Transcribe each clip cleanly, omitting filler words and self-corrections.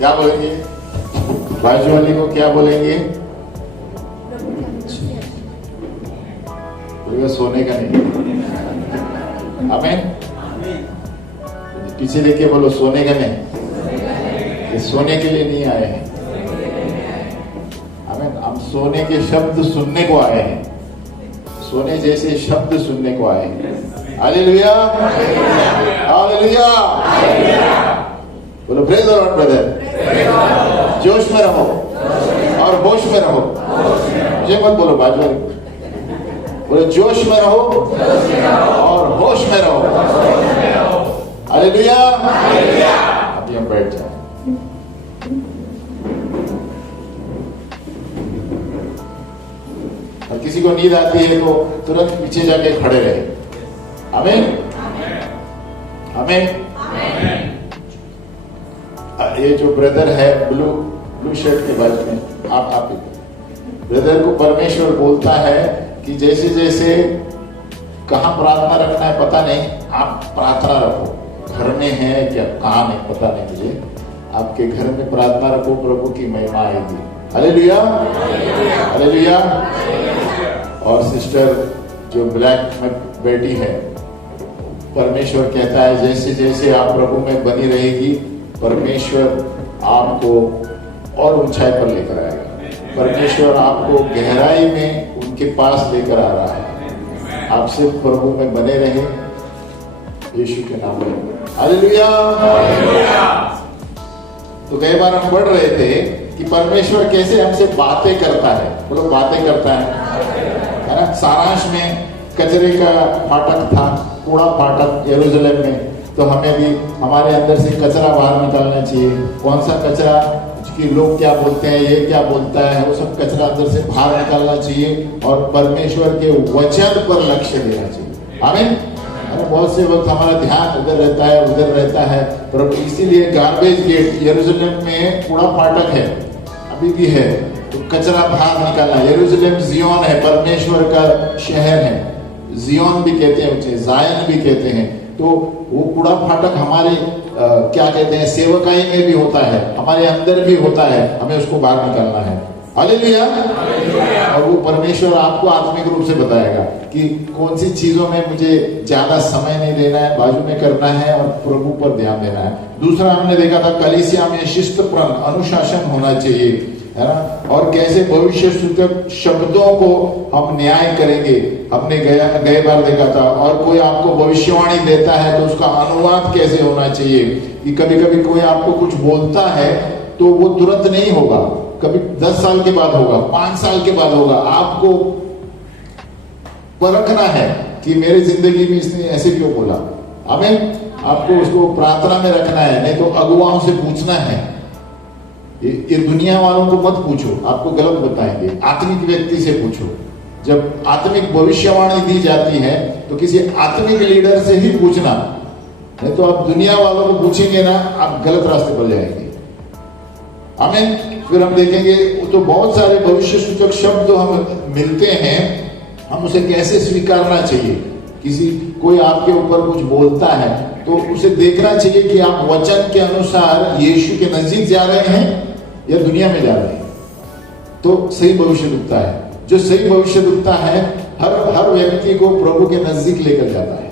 क्या बोलेंगे? बाजू वाली को क्या बोलेंगे? बोलेगा सोने का नहीं। आमीन। पीछे लेके बोलो सोने का नहीं, ये सोने के लिए नहीं आए हैं। आमीन। हम सोने के शब्द सुनने को आए हैं, सोने जैसे शब्द सुनने को आए हैं। Hallelujah, hallelujah. बोलो प्रेज द लॉर्ड ब्रदर। जोश में रहो और होश में रहो। मुझे मत बोलो, बाजू वाले बोलो जोश में रहो और होश में रहो। हालेलुया। अभी हम बैठ जाए। और किसी को नींद आती है तो तुरंत पीछे जाके खड़े रहे। आमीन, आमीन। ये जो ब्रदर है ब्लू शर्ट के बाजू में, आप ब्रदर को परमेश्वर बोलता है कि जैसे जैसे कहाँ प्रार्थना रखना है पता नहीं, आप प्रार्थना रखो। घर में है क्या, कहाँ नहीं पता नहीं मुझे, आपके घर में प्रार्थना रखो, प्रभु की महिमा आएगी। Hallelujah, hallelujah. और सिस्टर जो ब्लैक में बैठी है, परमेश्वर कहता है जैसे जैसे आप प्रभु में बनी रहेगी, परमेश्वर आपको और ऊंचाई पर लेकर आएगा। परमेश्वर आपको गहराई में उनके पास लेकर आ रहा है। आप सिर्फ प्रभु में बने रहे, यीशु के नाम में। हालेलुया। तो कई बार हम पढ़ रहे थे कि परमेश्वर कैसे हमसे बातें करता है। बोलो बातें करता है ना। सारांश में कचरे का फाटक था, कूड़ा फाटक यरूशलेम में, तो हमें भी हमारे अंदर से कचरा बाहर निकालना चाहिए। कौन सा कचरा कि लोग क्या बोलते हैं, ये क्या बोलता है, वो सब कचरा अंदर से बाहर निकालना चाहिए और परमेश्वर के वचन पर लक्ष्य देना चाहिए। आमीन। बहुत से वक्त हमारा ध्यान उधर रहता है, उधर रहता है, पर इसीलिए गार्बेज गेट यरूशलेम में कूड़ा फाटक है, अभी भी है, तो कचरा बाहर निकालना। यरूशलेम जियोन है, परमेश्वर का शहर है, जियोन भी कहते हैं उसे, जायन भी कहते हैं। तो वो कूड़ा फाटक हमारे क्या कहते हैं, सेवकाई में भी होता है, हमारे अंदर भी होता है, हमें उसको बाहर निकालना है। हालेलुया। और वो परमेश्वर आपको आत्मिक रूप से बताएगा कि कौन सी चीजों में मुझे ज्यादा समय नहीं देना है, बाजू में करना है और प्रभु पर ध्यान देना है। दूसरा हमने देखा था कलीसिया में शिस्तप्रण अनुशासन होना चाहिए, है ना। और कैसे भविष्य सूचक शब्दों को हम न्याय करेंगे, हमने गए बार देखा था। और कोई आपको भविष्यवाणी देता है तो उसका अनुवाद कैसे होना चाहिए, कि कभी कभी कोई आपको कुछ बोलता है तो वो तुरंत नहीं होगा, कभी 10 साल के बाद होगा, 5 साल के बाद होगा। आपको परखना है कि मेरी जिंदगी में इसने ऐसे क्यों बोला। आमीन। आपको उसको प्रार्थना में रखना है, नहीं तो अगुवाओं से पूछना है। ये दुनिया वालों को मत पूछो, आपको गलत बताएंगे। आत्मिक व्यक्ति से पूछो। जब आत्मिक भविष्यवाणी दी जाती है तो किसी आत्मिक लीडर से ही पूछना, नहीं तो आप दुनिया वालों को पूछेंगे ना, आप गलत रास्ते पर जाएंगे। आमीन। फिर हम देखेंगे तो बहुत सारे भविष्य सूचक शब्द हम मिलते हैं, हम उसे कैसे स्वीकारना चाहिए। कोई आपके ऊपर कुछ बोलता है तो उसे देखना चाहिए कि आप वचन के अनुसार यीशु के नजदीक जा रहे हैं या दुनिया में जा रहे हैं, तो सही भविष्य दिखता है। जो सही भविष्य दिखता है हर व्यक्ति को प्रभु के नजदीक लेकर जाता है।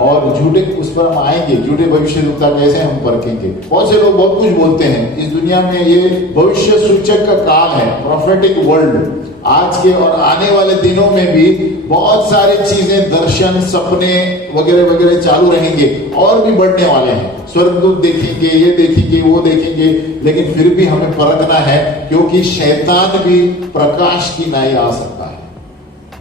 और झूठे, उस पर हम आएंगे, झूठे भविष्य दिखता कैसे हम परखेंगे। बहुत से लोग बहुत कुछ बोलते हैं इस दुनिया में, ये भविष्य सूचक का काल है, प्रोफेटिक वर्ल्ड। आज के और आने वाले दिनों में भी बहुत सारी चीजें, दर्शन, सपने वगैरह वगैरह चालू रहेंगे और भी बढ़ने वाले हैं। स्वर्गदूत देखेंगे, ये देखेंगे, वो देखेंगे, लेकिन फिर भी हमें परखना है, क्योंकि शैतान भी प्रकाश की नाई आ सकता है।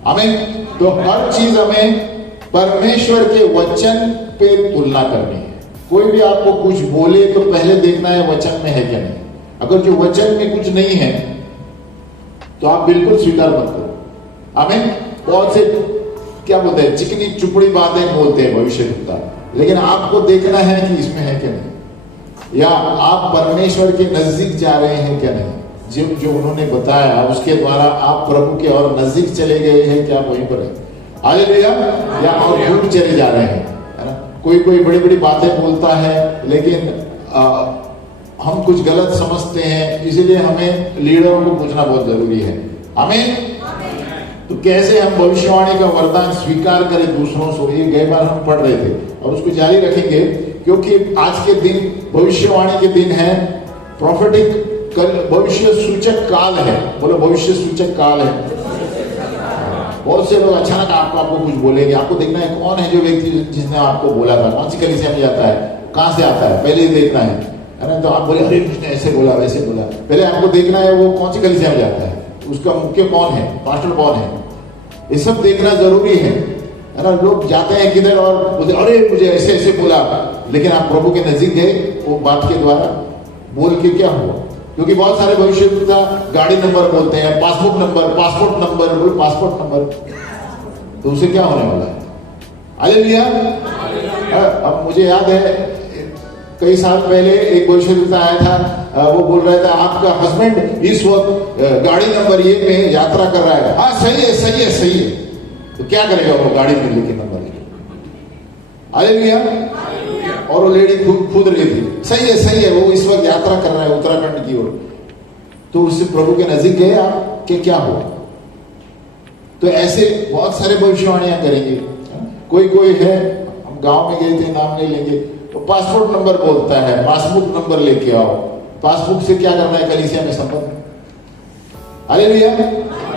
हमें तो हर चीज हमें परमेश्वर के वचन पे तुलना करनी है। कोई भी आपको कुछ बोले तो पहले देखना है वचन में है क्या नहीं। अगर जो वचन में कुछ नहीं है तो आप बिल्कुल स्वीकार मत करो। आमीन। बहुत से क्या बोलते हैं, चिकनी चुपड़ी बातें बोलते हैं भविष्य दिखता, लेकिन आपको देखना है कि इसमें है क्या नहीं, या आप परमेश्वर के नजदीक जा रहे हैं क्या नहीं। जो उन्होंने बताया उसके द्वारा आप प्रभु के और नजदीक चले गए हैं क्या, वहीं पर है। हालेलुया। या और दूर चले जा रहे हैं, है ना। कोई बड़ी बड़ी बातें बोलता है, लेकिन हम कुछ गलत समझते हैं, इसलिए हमें लीडरों को पूछना बहुत जरूरी है। आमीन। तो कैसे हम भविष्यवाणी का वरदान स्वीकार करें दूसरों से, ये गए बार हम पढ़ रहे थे और उसको जारी रखेंगे, क्योंकि आज के दिन भविष्यवाणी के दिन है, प्रोफेटिक भविष्य सूचक काल है। बोलो भविष्य सूचक काल है। बहुत से लोग अचानक आपको कुछ बोलेंगे, आपको देखना है कौन है जो व्यक्ति जिसने आपको बोला था, कौन सी कलीसिया में जाता है, कहां से आता है, पहले ही देखना है ना। तो आप बोले अरे उसने ऐसे बोला वैसे बोला, पहले आपको देखना है वो कौन सी कलीसिया में जाता है, उसका मुख्य कौन है, पास्टर कौन है, ये सब देखना जरूरी है ना। लोग जाते हैं किधर और बोलते अरे मुझे ऐसे ऐसे बोला, लेकिन आप प्रभु के नजदीक गए वो बात के द्वारा, बोल के क्या हुआ? क्योंकि बहुत सारे भविष्यवक्ता गाड़ी नंबर बोलते हैं, पासपोर्ट नंबर, पासपोर्ट नंबर, तो उसे क्या होने वाला है? हालेलुया। अब मुझे याद है कई साल पहले एक भविष्यवक्ता आया था, वो बोल रहा था आपका हस्बैंड इस वक्त गाड़ी नंबर ये में यात्रा कर रहा है। हाँ सही है सही है सही है। तो क्या करेगा वो गाड़ी में लेके नंबर? हालेलुया। और वो लेडी खुद रही थी, सही है वो इस वक्त यात्रा कर रहा है उत्तराखंड की ओर। तो उससे प्रभु के नजदीक गए आप कि क्या हुआ? तो ऐसे बहुत सारे भविष्यवाणियां करेंगे। कोई है, हम गांव में गए थे, नाम नहीं लेंगे, तो पासपोर्ट नंबर बोलता है, पासबुक नंबर लेके आओ। पासबुक से क्या करना है कलीसिया में संबंध? हालेलुया।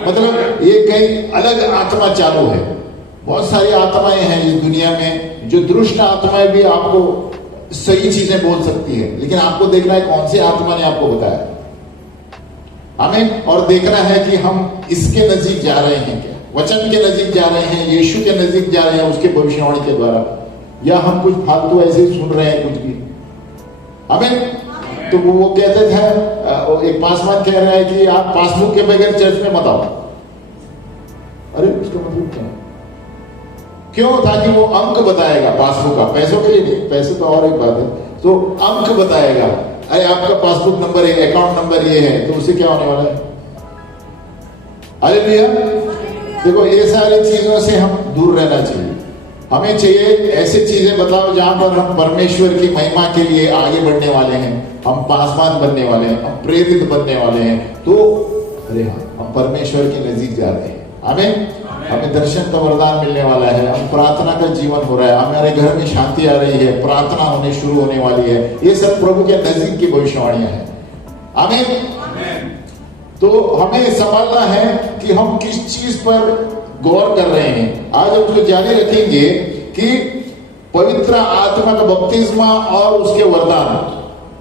मतलब ये कहीं अलग आत्मा चालू है। बहुत सारी आत्माएं हैं इस दुनिया में, जो दुष्ट आत्माएं भी आपको सही चीजें बोल सकती है, लेकिन आपको देखना है कौन सी आत्मा ने आपको बताया। हमें और देखना है कि हम इसके नजदीक जा रहे हैं क्या, वचन के नजदीक जा रहे हैं, यीशु के नजदीक जा रहे हैं उसके भविष्यवाणी के द्वारा, या हम कुछ फालतू ऐसे सुन रहे हैं कुछ भी। हमें तो वो कहते थे, एक पासवान कह रहा है कि आप पासबुक के बगैर चर्च में मत आओ। अरे उसका मतलब क्या? क्यों? ताकि वो अंक बताएगा पासबुक का, पैसों के लिए नहीं, पैसे तो और एक बात है, तो अंक बताएगा। अरे आपका पासबुक नंबर है, अकाउंट नंबर ये है, तो उससे क्या होने वाला है? हालेलुया। देखो ये सारी चीजों से हम दूर रहना चाहिए। हमें चाहिए ऐसी चीजें बताओ जहां पर हम परमेश्वर की महिमा के लिए आगे बढ़ने वाले हैं, हम पासवान बनने वाले हैं, हम प्रेरित बनने वाले हैं। तो अरे हाँ, हम परमेश्वर के नजदीक जा रहे हैं। हमें दर्शन का वरदान मिलने वाला है, हम प्रार्थना का जीवन हो रहा है, हमारे घर में शांति आ रही है, प्रार्थना होने शुरू होने वाली है। ये सब प्रभु के नजदीक की भविष्यवाणियां हैं। आमीन। तो हमें समझना है कि हम किस चीज पर गौर कर रहे हैं। आज हम उसको जारी रखेंगे कि पवित्र आत्मा का बपतिस्मा और उसके वरदान,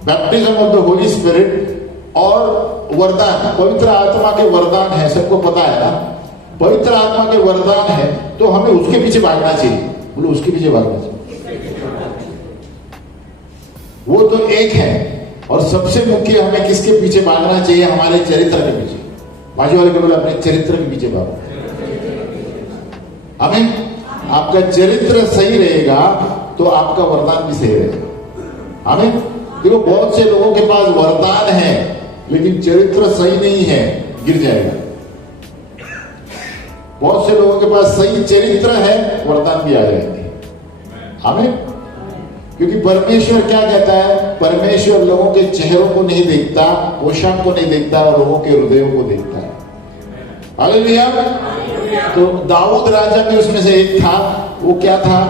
baptism of the Holi spirit और वरदान, पवित्र आत्मा के वरदान है, सबको पता है ना। पवित्र आत्मा के वरदान है तो हमें उसके पीछे भागना चाहिए। बोलो उसके पीछे भागना चाहिए। वो तो एक है, और सबसे मुख्य हमें किसके पीछे भागना चाहिए? हमारे चरित्र के पीछे। बाजू वाले को बोले अपने चरित्र के पीछे भागो। हमें आपका चरित्र सही रहेगा तो आपका वरदान भी सही रहेगा। हमें देखो बहुत से लोगों के पास वरदान है लेकिन चरित्र सही नहीं है, गिर जाएगा। बहुत से लोगों के पास सही चरित्र है, वरदान भी आ जाएंगे। हमें क्योंकि परमेश्वर क्या कहता है? परमेश्वर लोगों के चेहरों को नहीं देखता, पोशाक को नहीं देखता, और लोगों के हृदयों को देखता है। हालेलुया। तो दाऊद राजा में उसमें से एक था, वो क्या था?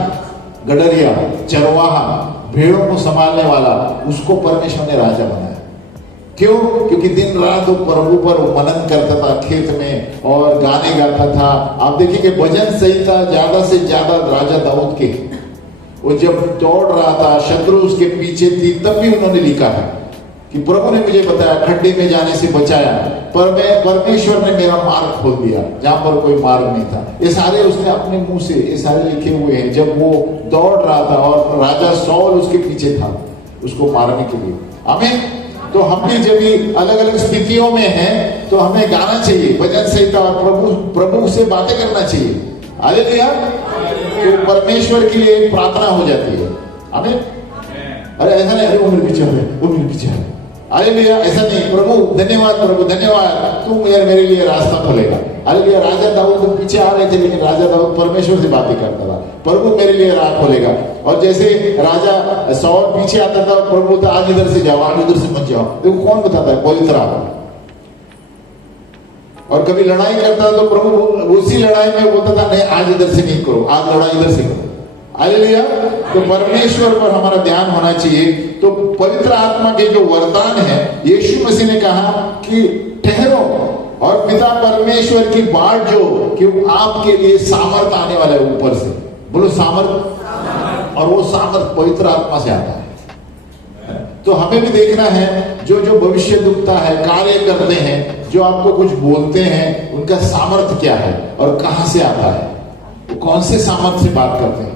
गडरिया, चरवाहा, भेड़ों को संभालने वाला, उसको परमेश्वर ने राजा बनाया। क्यों? क्योंकि दिन रात वो प्रभु पर मनन करता था खेत में और गाने गाता था। आप देखिए कि भजन संहिता ज्यादा से ज्यादा राजा दाऊद के, वो जब दौड़ रहा था, शत्रु उसके पीछे थी, तब भी उन्होंने लिखा है कि प्रभु ने मुझे बताया, खड्डे में जाने से बचाया, पर मैं परमेश्वर ने मेरा मार्ग खोल दिया जहां पर कोई मार्ग नहीं था। ये सारे उसने अपने मुंह से ये सारे लिखे हुए हैं, जब वो दौड़ रहा था और राजा सौल उसके पीछे था उसको मारने के लिए। हमें तो हम भी जब भी अलग अलग स्थितियों में हैं तो हमें गाना चाहिए भजन संहिता और प्रभु से बातें करना चाहिए। हालेलुया। तो परमेश्वर के लिए प्रार्थना हो जाती है। हमें अरे ऐसा नहीं, अरे वो मेरे पीछे है, वो मेरे पीछे है, हालेलुया। ऐसा नहीं, प्रभु धन्यवाद, तू मेरे लिए रास्ता खोलेगा। हालेलुया। राजा दाऊद पीछे आ रहे थे, लेकिन राजा दाऊद परमेश्वर से बातें करता था, प्रभु मेरे लिए राह खोलेगा। और जैसे राजा सौल पीछे आता था, प्रभु बोलता आज इधर से जाओ, आज उधर से मत जाओ। देखो कौन बताता है? पवित्र आत्मा। और कभी लड़ाई करता था तो प्रभु उसी लड़ाई में बोलता था नहीं आज इधर से नहीं करो, आज लड़ाई इधर से करो। हालेलुया। तो परमेश्वर पर हमारा ध्यान होना चाहिए। तो पवित्र आत्मा के जो वरदान है, यीशु मसीह ने कहा कि ठहरो और पिता परमेश्वर की बाट जो कि आपके लिए सामर्थ आने वाला है ऊपर से। बोलो सामर्थ। और वो सामर्थ पवित्र आत्मा से आता है। तो हमें भी देखना है जो जो भविष्य दुखता है, कार्य करते हैं, जो आपको कुछ बोलते हैं, उनका सामर्थ क्या है और कहां से आता है, वो कौन से सामर्थ से बात करते हैं।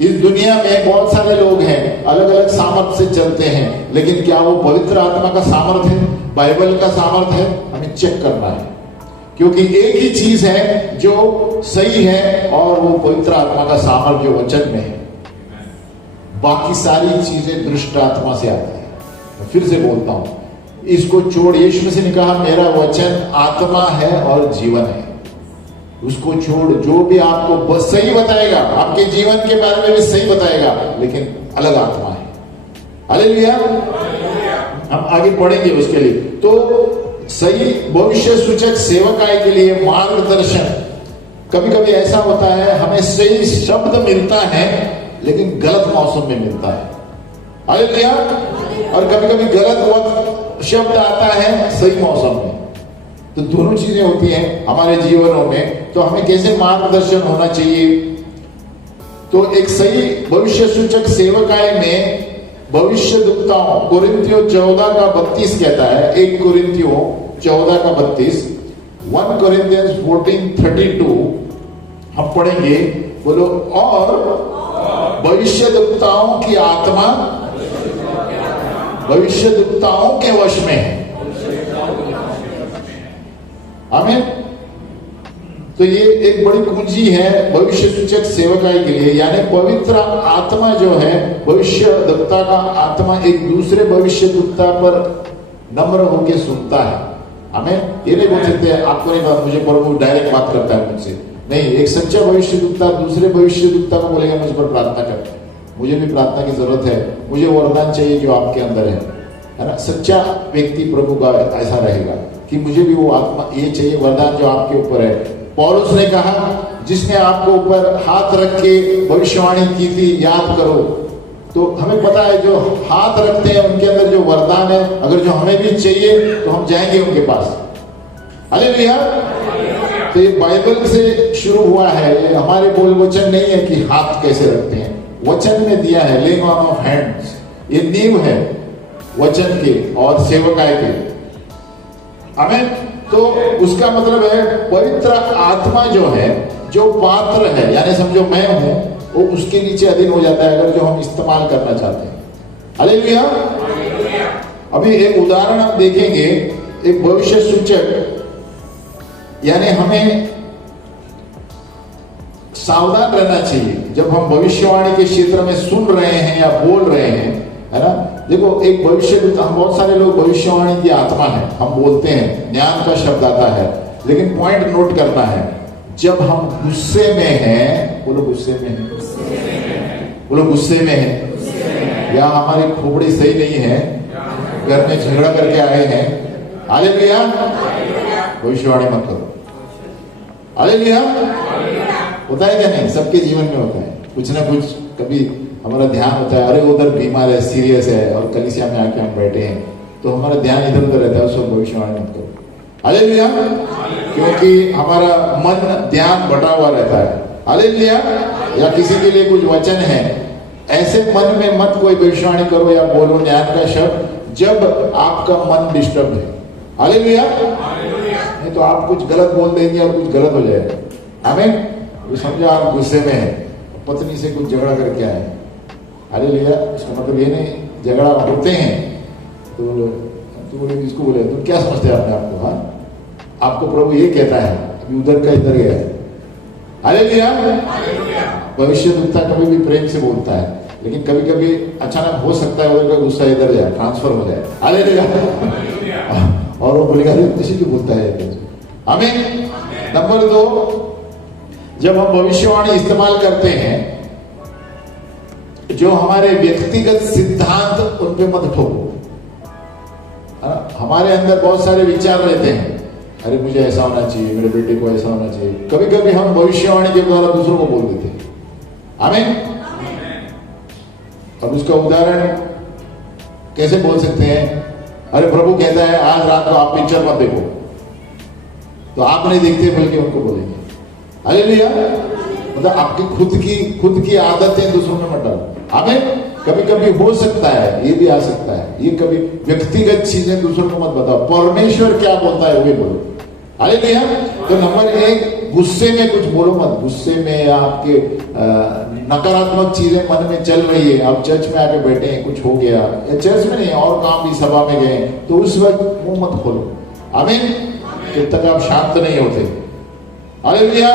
इस दुनिया में बहुत सारे लोग हैं, अलग अलग सामर्थ से चलते हैं, लेकिन क्या वो पवित्र आत्मा का सामर्थ है, बाइबल का सामर्थ है? हमें चेक करना है। क्योंकि एक ही चीज है जो सही है और वो पवित्र आत्मा का सामर्थ जो वचन में है। बाकी सारी चीजें दुष्ट आत्मा से आती है। मैं फिर से बोलता हूं, इसको छोड़। यीशु मसीह ने कहा मेरा वचन आत्मा है और जीवन है। उसको छोड़, जो भी आपको बस सही बताएगा, आपके जीवन के बारे में भी सही बताएगा, लेकिन अलग आत्मा है। हालेलुया। हम आगे पढ़ेंगे उसके लिए। तो सही भविष्य सूचक सेवकाई के लिए मार्गदर्शन। कभी कभी ऐसा होता है हमें सही शब्द मिलता है लेकिन गलत मौसम में मिलता है। हालेलुया। और कभी कभी गलत वक्त शब्द आता है सही मौसम में। तो दोनों चीजें होती हैं हमारे जीवनों में। तो हमें कैसे मार्गदर्शन होना चाहिए? तो एक सही भविष्य सूचक सेवकाई में भविष्य दुखताओं, कोरिन्थियों 14 का 32 कहता है, 1 कोरिन्थियों 14 का 32, 1 कोरिन्थियंस 14:32 हम पढ़ेंगे। बोलो और भविष्य दुखताओं की आत्मा भविष्य दुखताओं के वश में है। आमीन। तो ये एक बड़ी कुंजी है भविष्य सूचक सेवकाई के लिए। यानी पवित्र आत्मा जो है, भविष्य दुखता का आत्मा एक दूसरे भविष्य दुखता पर नम्र होकर सुनता है। आमीन। ये नहीं बोल सकते आपको नहीं बात, मुझे प्रभु डायरेक्ट बात करता है मुझसे। नहीं, एक सच्चा भविष्य दुखता दूसरे भविष्य दुखता को बोलेगा मुझ पर प्रार्थना कर, मुझे भी प्रार्थना की जरूरत है, मुझे वरदान चाहिए जो आपके अंदर है ना। सच्चा व्यक्ति प्रभु का ऐसा रहेगा कि मुझे भी वो आत्मा ये चाहिए, वरदान जो आपके ऊपर है। पौलुस ने कहा जिसने आपको ऊपर हाथ रख के भविष्यवाणी की थी, याद करो। तो हमें पता है जो हाथ रखते हैं उनके अंदर जो वरदान है, अगर जो हमें भी चाहिए तो हम जाएंगे उनके पास। हालेलुया। तो ये बाइबल से शुरू हुआ है, ये हमारे बोल वचन नहीं है कि हाथ कैसे रखते हैं। वचन में दिया है लेइंग ऑन ऑफ हैंड्स। ये नींव है वचन के और सेवकाई के। आमीन। तो उसका मतलब है पवित्र आत्मा जो है, जो पात्र है, यानी समझो मैं हूं, वो उसके नीचे अधीन हो जाता है अगर जो हम इस्तेमाल करना चाहते हैं। हालेलुया। अभी एक उदाहरण हम देखेंगे, एक भविष्य सूचक। यानी हमें सावधान रहना चाहिए जब हम भविष्यवाणी के क्षेत्र में सुन रहे हैं या बोल रहे हैं, है ना। देखो एक भविष्य, हम बहुत सारे लोग भविष्यवाणी की आत्मा है, हम बोलते हैं, ज्ञान का शब्द आता है, लेकिन पॉइंट नोट करना है, जब हम गुस्से में हैं, बोलो गुस्से में है, बोलो गुस्से में है, या हमारी खोपड़ी सही नहीं है, घर में झगड़ा करके आए हैं, हालेलुया, भविष्यवाणी मत करो। हालेलुया। होता है क्या नहीं? सबके जीवन में होता है कुछ ना कुछ। कभी हमारा ध्यान होता है, अरे उधर बीमार है, सीरियस है, और कलीसिया में आके हम बैठे हैं, तो हमारा ध्यान इधर उधर रहता है, उसको भविष्यवाणी मत करो। हालेलुया। क्योंकि हमारा मन ध्यान बटा हुआ रहता है। हालेलुया। या किसी के लिए कुछ वचन है, ऐसे मन में मत कोई भविष्यवाणी करो या बोलो ज्ञान का शब्द जब आपका मन डिस्टर्ब है। हालेलुया। नहीं तो आप कुछ गलत बोल देंगे और कुछ गलत हो जाएगा। आमीन। तो समझो आप गुस्से में हैं, पत्नी से कुछ झगड़ा करके आए। हालेलुया। इसका मतलब ये नहीं, झगड़ा होते हैं तो इसको बोले तुम क्या समझते हैं अपने आपको? हाँ, आपको प्रभु ये कहता है, अभी उधर का इधर गया है। हालेलुया। भविष्य दुखता कभी भी प्रेम से बोलता है, लेकिन कभी कभी अचानक हो सकता है उधर का गुस्सा इधर जाए, ट्रांसफर हो जाए। हालेलुया। और वो बोलेगा अरे किसी की बोलता है। आमीन। नंबर 2, जब हम भविष्यवाणी इस्तेमाल करते हैं, जो हमारे व्यक्तिगत सिद्धांत उन पे मत ठोको। हमारे अंदर बहुत सारे विचार रहते हैं, अरे मुझे ऐसा होना चाहिए, मेरे बेटे को ऐसा होना चाहिए। कभी कभी हम भविष्यवाणी के द्वारा दूसरों को बोल देते हैं। आमीन। अब उसका उदाहरण कैसे बोल सकते हैं? अरे प्रभु कहता है आज रात को आप पिक्चर मत देखो, तो आप नहीं देखते बल्कि उनको बोलेंगे। हालेलुया। मतलब आपकी खुद की आदतें दूसरों में मत डालो। आमीन। कभी कभी हो सकता है, ये भी आ सकता है, ये कभी व्यक्तिगत चीजें दूसरों को मत बताओ, परमेश्वर क्या बोलता है वही बोलो। हालेलुया। तो नंबर 1, गुस्से में कुछ बोलो मत। गुस्से में आपके नकारात्मक चीजें मन में चल रही है, आप चर्च में आके बैठे हैं, कुछ हो गया, या चर्च में नहीं और काम भी सभा में गए, तो उस वक्त मुंह मत खोलो। आमीन। जब तक आप शांत नहीं होते। हालेलुया।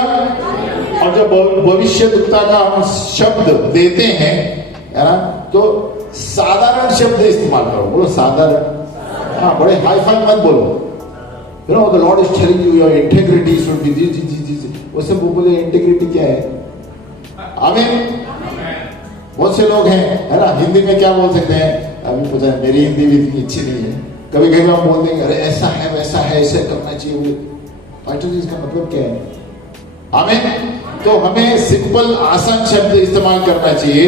और जब भविष्यवक्ता का हम शब्द देते हैं, है ना, तो साधारण शब्द इस्तेमाल करो। बोलो साधारण। हाँ, बड़े हाई फाई मत बोलो। You know, the Lord is telling you your integrity should be this. उससे बोले इंटीग्रिटी क्या है? आमीन। बहुत से लोग हैं, है ना, हिंदी में क्या बोल सकते हैं? अभी पता है मेरी हिंदी भी इतनी अच्छी नहीं है, कभी कभी हम बोल देंगे अरे ऐसा है वैसा है, ऐसे करना चाहिए। इसका मतलब क्या है? आमीन। तो हमें सिंपल आसान शब्द इस्तेमाल करना चाहिए,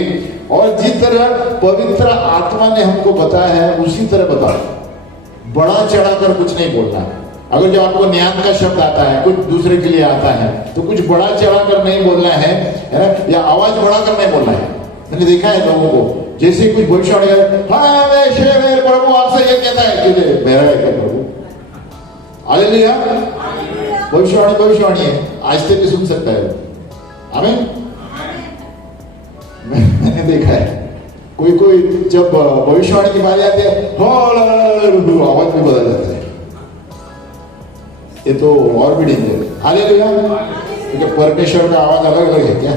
और जिस तरह पवित्र आत्मा ने हमको बताया है उसी तरह बताओ। बड़ा चढ़ाकर कुछ नहीं बोलना है। अगर जो आपको ज्ञान का शब्द आता है, कुछ दूसरे के लिए आता है, तो कुछ बड़ा चढ़ाकर नहीं बोलना है ना, या आवाज बढ़ाकर नहीं बोलना है। मैंने देखा है लोगों को, जैसे कुछ भविष्यवाणी मेरे प्रभु आपसे ये कहता है कि मेरा है क्या प्रभु? हालेलुया। भविष्यवाणी है, आज तक भी सुन सकता है। आमीन। मैंने देखा है कोई जब भविष्यवाणी की बारी आती है, आवाज भी बदल जाता है। ये तो और भी डेंजर है। हालेलुया। क्योंकि परमेश्वर का आवाज अलग अलग है क्या?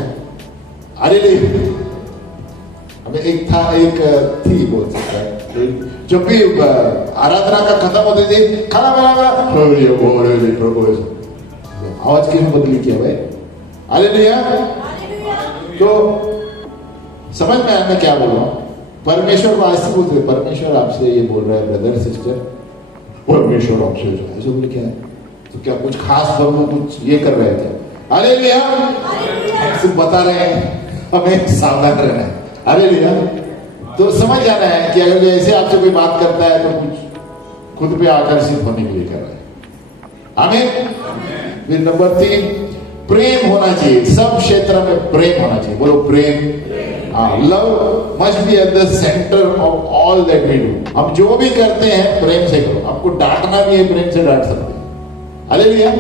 हालेलुया। हमें एक थी बोल सकता है, जब भी आराधना का खत्म होते थे, खाना बनाना, आवाज किसने बदली किया भाई? हालेलुया। तो समझ में आया मैं क्या बोल रहा हूं? परमेश्वर को आज से बोलते थे, परमेश्वर आपसे ये बोल रहा है ब्रदर सिस्टर, परमेश्वर आपसे ऐसे बोले क्या है? तो क्या कुछ खास प्रभु कुछ ये कर रहे हैं क्या? हालेलुया। सिर्फ बता रहे हैं हमें सावधान रहना है। हालेलुया। तो समझ जाना है कि अगर ऐसे आपसे कोई बात करता है तो कुछ खुद पे आकर्षित होने के लिए कर रहा है। आमीन। फिर नंबर 3, प्रेम होना चाहिए। सब क्षेत्र में प्रेम होना चाहिए। बोलो प्रेम। Love must be at the centre of all that we do. हम जो भी करते हैं प्रेम से करो। आपको डांटना भी है, प्रेम से डांट सकते हैं। हालेलुया।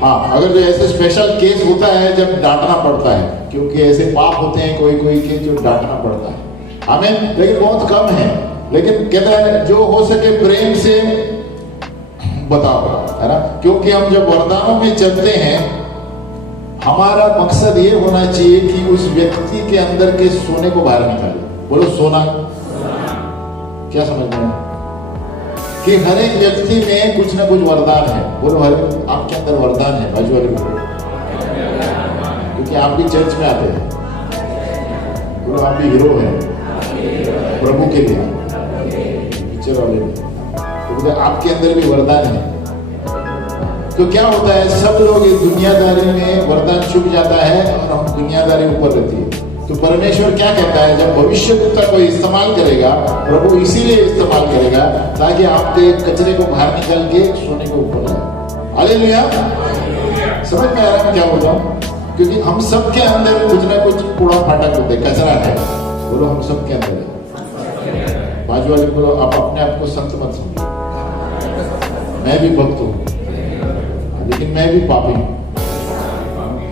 हाँ, अगर जो ऐसे स्पेशल केस होता है जब डांटना पड़ता है, क्योंकि ऐसे पाप होते हैं कोई के जो डांटना पड़ता है। हमें लेकिन बहुत कम है। लेकिन कहता है जो हो सके प्रेम से बताओ, है ना, क्योंकि हम जब वरदानों में चलते हैं, हमारा मकसद ये होना चाहिए कि उस व्यक्ति के अंदर के सोने को बाहर निकाले। बोलो सोना। क्या समझ में? कि हर एक व्यक्ति में कुछ ना कुछ वरदान है। बोलो हर आपके अंदर वरदान है। बाजू वाले को, क्योंकि आप भी चर्च में आते हैं। बोलो आप भी हीरो हैं प्रभु के लिए, पिक्चर वाले में, तो आपके अंदर भी वरदान है। तो क्या होता है, सब लोग इस दुनियादारी में वरदान छुप जाता है और हम दुनियादारी ऊपर रहती है। तो परमेश्वर क्या कहता है, जब भविष्यवक्ता को इस्तेमाल करेगा, प्रभु इसीलिए इस्तेमाल करेगा ताकि आपके कचरे को बाहर निकाल के सोने को ऊपर लाए। हालेलुया। समझ में आ रहा है मैं क्या बोल रहा हूँ? क्योंकि हम सबके अंदर कुछ ना कुछ कूड़ा फाटक होते, कचरा है। बोलो हम सबके अंदर है। बाजू वाले बोलो आप अपने आप को संत मत समझो। मैं भी भक्त हूँ, लेकिन मैं भी पापी हूँ।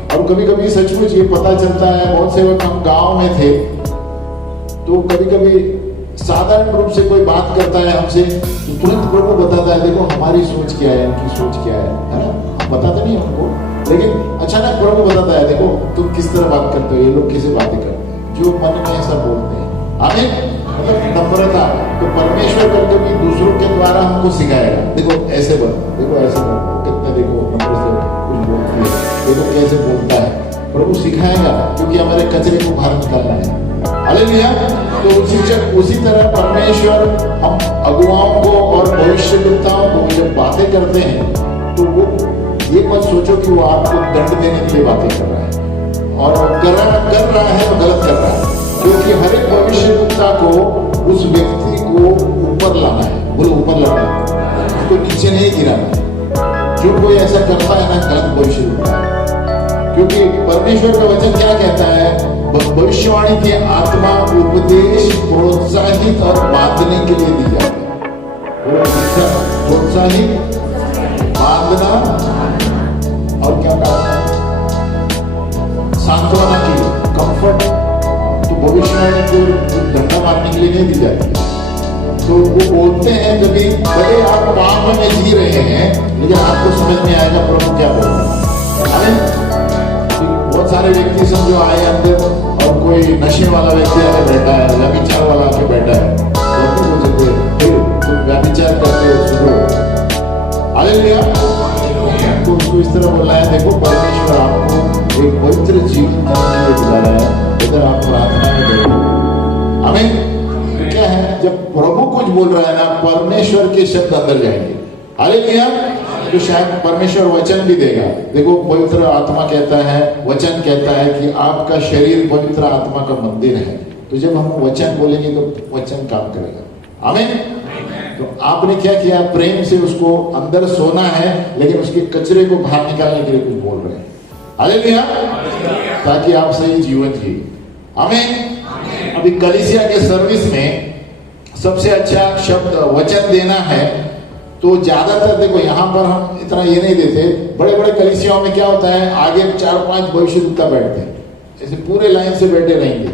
और कभी कभी सचमुच ये पता चलता है, बहुत से वक्त हम गांव में थे, तो कभी कभी साधारण रूप से कोई बात करता है हमसे, तो तुरंत प्रभु बताता है देखो हमारी सोच क्या है, उनकी सोच क्या है ना। हम बताते नहीं हमको, लेकिन अचानक प्रभु बताता है देखो तुम किस तरह बात करते हो, ये लोग कैसे बातें करते हैं, जो मन में ऐसा बोलते हैं। आमीन। मतलब नम्रता, तो परमेश्वर करके भी दूसरों के द्वारा हमको सिखाएगा, देखो ऐसे बनो, देखो ऐसे बनो, कितने देखो नम्र से कुछ बोलती है, देखो कैसे बोलता है, प्रभु सिखाएगा, क्योंकि हमारे कचरे को बाहर निकालना है। हालेलुया। तो उसी तरह परमेश्वर हम अगुवाओं को और भविष्यवक्ताओं को जब बातें करते हैं, तो वो ये मत सोचो कि वो आपको दंड देने के लिए बातें कर रहा है, और कर रहा है तो गलत कर रहा है, क्योंकि हर एक भविष्यवक्ता को उस व्यक्ति को ऊपर लाना है, बोलो ऊपर लाना है, उसको नीचे नहीं गिराना है। जो कोई ऐसा करता है ना, गलत भविष्यवक्ता है, क्योंकि परमेश्वर का वचन क्या कहता है, भविष्यवाणी की आत्मा उपदेश, प्रोत्साहित और बांधने के लिए दी जाती है। प्रोत्साहित, बांधना और क्या कहा, सांत्वना की, कंफर्ट। तो भविष्यवाणी को डंडा मारने के लिए नहीं दी जाती है। तो वो बोलते हैं कभी, भले आप पाप में जी रहे हैं, लेकिन आपको समझ में आएगा प्रभु क्या बोल रहा है। बहुत सारे व्यक्ति समझो आए अंदर, और कोई नशे वाला व्यक्ति आके बैठा है, व्यभिचार वाला आके बैठा है, तो तुम व्यभिचार करते हो, सुनो। हालेलुया। तो उसको इस तरह बोलना है, देखो परमेश्वर आपको एक पवित्र जीवन जीने के लिए बुला रहा है, इधर आप प्रार्थना में बैठो। आमीन। क्या है, जब प्रभु कुछ बोल रहा है ना, परमेश्वर के शब्द अंदर जाएंगे। हालेलुया। तो शायद परमेश्वर वचन भी देगा। देखो पवित्र आत्मा कहता है, वचन कहता है कि आपका शरीर पवित्र आत्मा का मंदिर है। तो जब हम वचन बोलेंगे तो वचन काम करेगा। आमीन। तो आपने क्या किया, प्रेम से उसको अंदर सोना है, लेकिन उसके कचरे को बाहर निकालने के लिए कुछ बोल रहे हैं। हालेलुया। ताकि आप सही जीवन जिए। आमीन। अभी कलीसिया के सर्विस में सबसे अच्छा शब्द वचन देना है। तो ज्यादातर देखो यहाँ पर हम इतना ये नहीं देते, बड़े बड़े कलीसियाओं में क्या होता है, आगे 4-5 भविष्यवक्ता बैठते हैं, ऐसे पूरे लाइन से बैठे रहेंगे,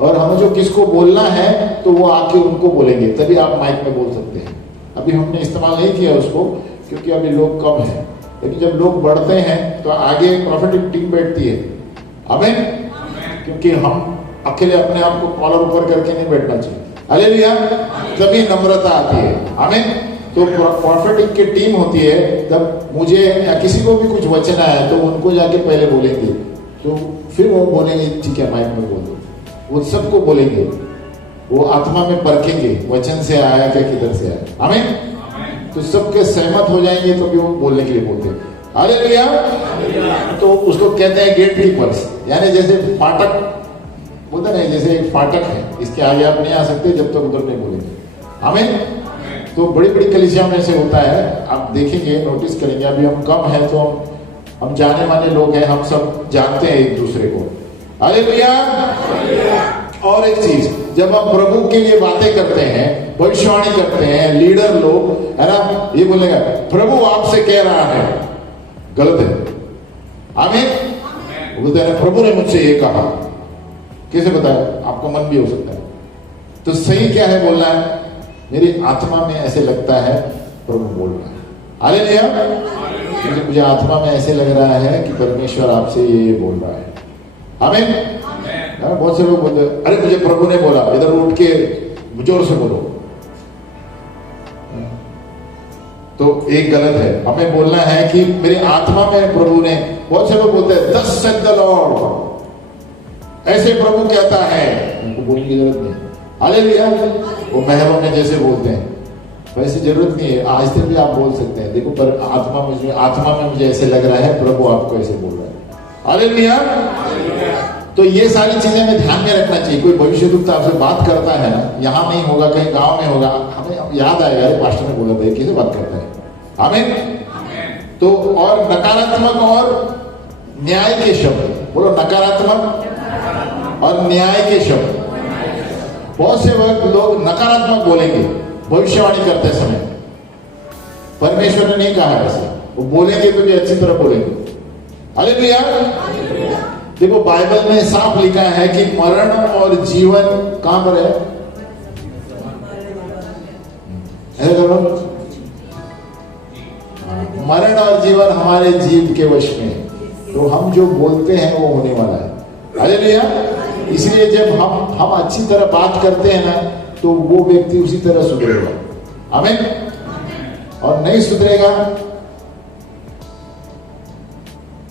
और हमें जो किसको बोलना है तो वो आके उनको बोलेंगे, तभी आप माइक में बोल सकते हैं। अभी हमने इस्तेमाल नहीं किया उसको, क्योंकि अभी लोग कम है, लेकिन जब लोग बढ़ते हैं तो आगे प्रोफेटिक टीम बैठती है। आमीन। क्योंकि हम अकेले अपने आप को कॉलर ऊपर करके नहीं बैठना चाहिए। हालेलुया। तभी नम्रता आती है। आमीन। तो प्रोफेटिक की टीम होती है, तब मुझे या किसी को भी कुछ वचन आया तो उनको जाके पहले बोलेंगे, तो फिर वो बोलेंगे ठीक है माइक में बोल दो, वो सबको बोलेंगे, वो आत्मा में परखेंगे वचन से आया क्या किधर से आया। आमीन। तो सबके सहमत हो जाएंगे तो भी वो बोलने के लिए बोलते हैं। हालेलुया। तो उसको कहते हैं गेट कीपर्स, यानी जैसे फाटक बोलते नहीं, जैसे एक फाटक है, इसके आगे आप नहीं आ सकते जब तक उधर नहीं बोलेंगे। आमीन। तो बड़ी बड़ी कलीसिया में से होता है, आप देखेंगे, नोटिस करेंगे, अभी हम कम हैं तो हम जाने माने लोग हैं, हम सब जानते हैं एक दूसरे को। हालेलुया। और एक चीज, जब हम प्रभु के लिए बातें करते हैं, भविष्यवाणी करते हैं, लीडर लोग है ना, ये बोलेगा प्रभु आपसे कह रहा है, गलत है। आमीन। बोलते हैं प्रभु ने मुझसे ये कहा, कैसे बताया, आपका मन भी हो सकता है। तो सही क्या है बोलना है, मेरी आत्मा में ऐसे लगता है प्रभु बोल रहा है। हालेलुया। मुझे आत्मा में ऐसे लग रहा है कि परमेश्वर आपसे ये बोल रहा है। आमीन। बहुत से लोग बोलते हैं अरे मुझे प्रभु ने बोला, इधर उठ के जोर से बोलो, तो एक गलत है। हमें बोलना है कि मेरी आत्मा में प्रभु ने, बहुत से लोग बोलते हैं thus said the Lord, ऐसे प्रभु कहता है, उनको बोलने की जरूरत नहीं। हालेलुया। वो महलों में जैसे बोलते हैं वैसे जरूरत नहीं है, आज तक भी आप बोल सकते हैं, देखो पर आत्मा में मुझे ऐसे लग रहा है प्रभु आपको ऐसे बोल रहा है। हालेलुया। तो ये सारी चीजें हमें ध्यान में रखना चाहिए। कोई भविष्यवक्ता आपसे बात करता है ना, यहाँ नहीं होगा, कहीं गांव में होगा, हमें याद आएगा पास्टर ने बोला था, कैसे बात करता है। आमीन। तो और नकारात्मक और न्याय के शब्द बोलो, नकारात्मक और न्याय के शब्द। बहुत से वक्त लोग नकारात्मक बोलेंगे भविष्यवाणी करते समय, परमेश्वर ने नहीं कहा ऐसा, वो बोलेंगे तो भी अच्छी तरह बोलेंगे। हालेलुया। देखो बाइबल में साफ लिखा है कि मरण और जीवन कहां पर है, मरण और जीवन हमारे जीव के वश में है, तो हम जो बोलते हैं वो होने वाला है। हालेलुया। इसलिए जब हम अच्छी तरह बात करते हैं ना, तो वो व्यक्ति उसी तरह सुधरेगा। आमीन। और नहीं सुधरेगा